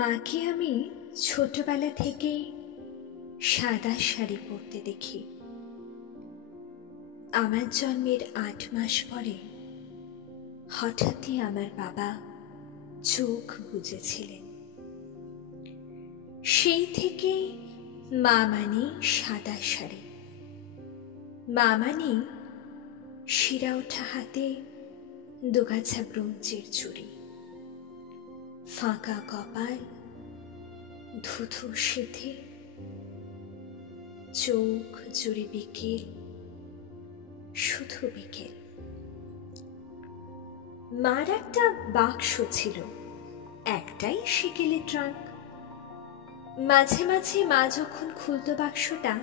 মাকে আমি ছোটবেলা থেকেই সাদা শাড়ি পরতে দেখি। আমার জন্মের ৮ মাস পরে হঠাৎই আমার বাবা চোখ বুজেছিলেন। সেই থেকেই মা মানে সাদা শাড়ি, মা মানে শিরা ওঠা হাতে দুগাছা ব্রোঞ্জের চুড়ি, ফাঁকা কপাল, ধুধু সিথে, চোখ জুড়ে বিকেল, শুধু বিকেল। মার একটা বাক্স ছিল, একটাই সেকেলের ট্রাঙ্ক। মাঝে মাঝে মা যখন খুলতো বাক্সটা,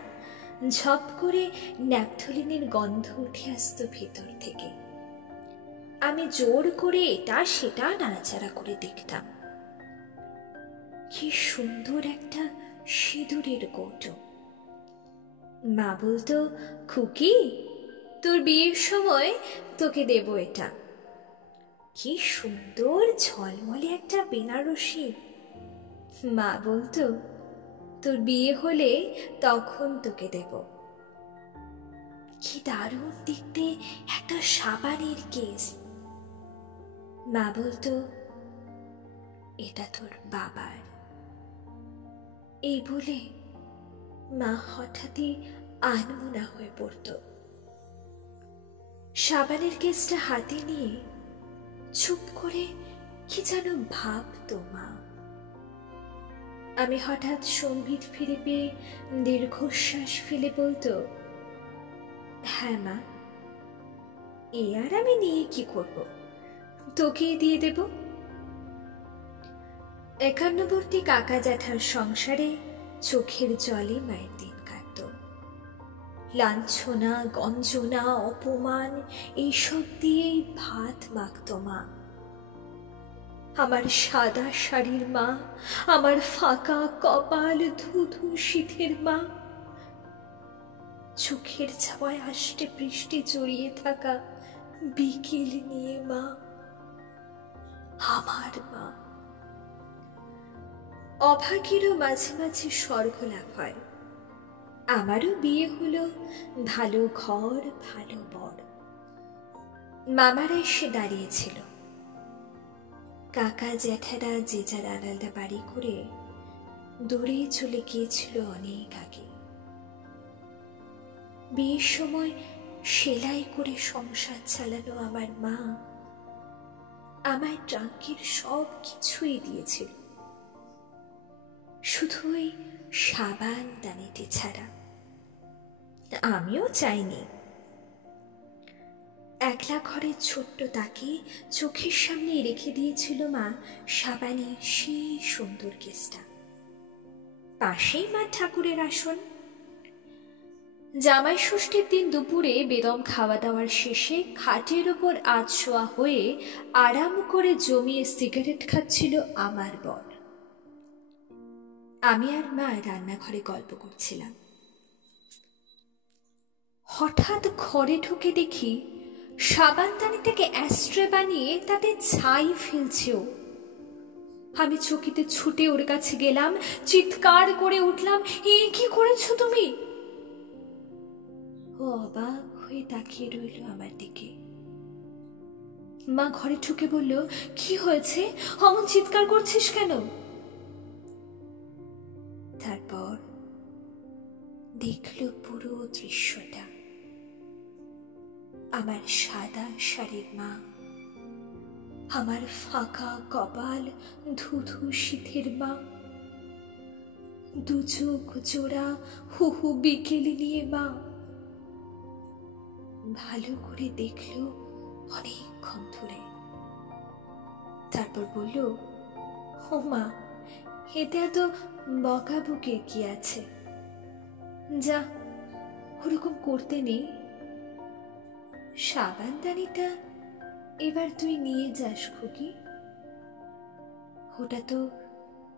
ঝপ করে ন্যাপথলিনের গন্ধ উঠে আসতো ভেতর থেকে। আমি জোর করে এটা সেটা নাড়াচাড়া করে দেখতাম। কি সুন্দর একটা সিঁদুরের কৌটো। মা বলতো, খুকি, তোর বিয়ের সময় তোকে দেব এটা। কি সুন্দর ঝলমলে একটা বেনারসি। মা বলতো, তোর বিয়ে হলে তখন তোকে দেব। কি দারুণ দেখতে একটা সাবানের কেস। মা বলতো, এটা তোর বাবার। এই বলে মা হঠাৎই আনমনা হয়ে পড়ত। সাবানের কেসটা হাতে নিয়ে চুপ করে কি যেন ভাবতো মা। আমি হঠাৎ সম্বিত ফিরে পেয়ে দীর্ঘশ্বাস ফেলে বলতো, হ্যাঁ মা, এ আর আমি নিয়ে কি করব, তোকেই দিয়ে দেব। একান্নবর্তী কাকা জ্যাঠার সংসারে চোখের জলে মায়ের দিন কাটত। লাঞ্ছনা, গঞ্জনা, অপমান এইসব দিয়েই ভাত মাখত মা। আমার সাদা শাড়ির মা, আমার ফাঁকা কপাল, ধুধু শীতের মা, চোখের ছাওয়ায় আষ্টে পৃষ্ঠে জড়িয়ে থাকা বিকেল নিয়ে মা, আমার মা। অভাগীরও মাঝে মাঝে স্বর্গ লাভ হয়। আমারও বিয়ে হলো, ভালো ঘর, ভালো বর। মামারা এসে দাঁড়িয়েছিল। কাকা জ্যাঠারা যে যার আলাদা বাড়ি করে দূরে চলে গিয়েছিল অনেক আগে। বিয়ের সময় সেলাই করে সংসার চালানো আমার মা আমার ট্রাঙ্কের সব কিছুই দিয়েছিল, শুধু ওই সাবান দানিটি ছাড়া। আমিও চাইনি। একলা ঘরের ছোট্ট তাকে চোখের সামনে রেখে দিয়েছিল মা সাবানের সেই সুন্দর কেসটা। পাশেই মা ঠাকুরের আসন। জামাই ষষ্ঠীর দিন দুপুরে বেদম খাওয়া দাওয়ার শেষে খাটের ওপর আধশোয়া হয়ে আরাম করে জমিয়ে সিগারেট খাচ্ছিল আমার বর। আমি আর মা রান্নাঘরে গল্প করছিলাম। হঠাৎ ঘরে ঢুকে দেখি সাবানদানিটাকে অ্যাস্ট্রে বানিয়ে তাতে ছাই ফেলছে ও। আমি চকিতে ছুটে ওর কাছে গেলাম, চিৎকার করে উঠলাম, এ কি করেছো তুমি? ও অবাক হয়ে তাকিয়ে রইল আমার দিকে। মা ঘরে ঢুকে বলল, কি হয়েছে, অমন চিৎকার করছিস কেন? তারপর দেখল পুরো দৃশ্যটা। আমার সাদা শাড়ির মা, আমার ফাঁকা কপাল, ধুধু শীতের মা, দু চোখ জোড়া হুহু বিকেলি নিয়ে মা। ভালো করে দেখল অনেকক্ষণ ধরে। তারপর বলল, ও মা, এতে এত বকাবকির কি আছে? যা, ওরকম করতে নেই। সাবানদানিটা এবার তুই নিয়ে যাস খুকি, ওটা তো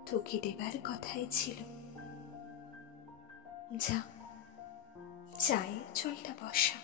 তোকে দেবার কথাই ছিল। যা, চায়ের জলটা বসা।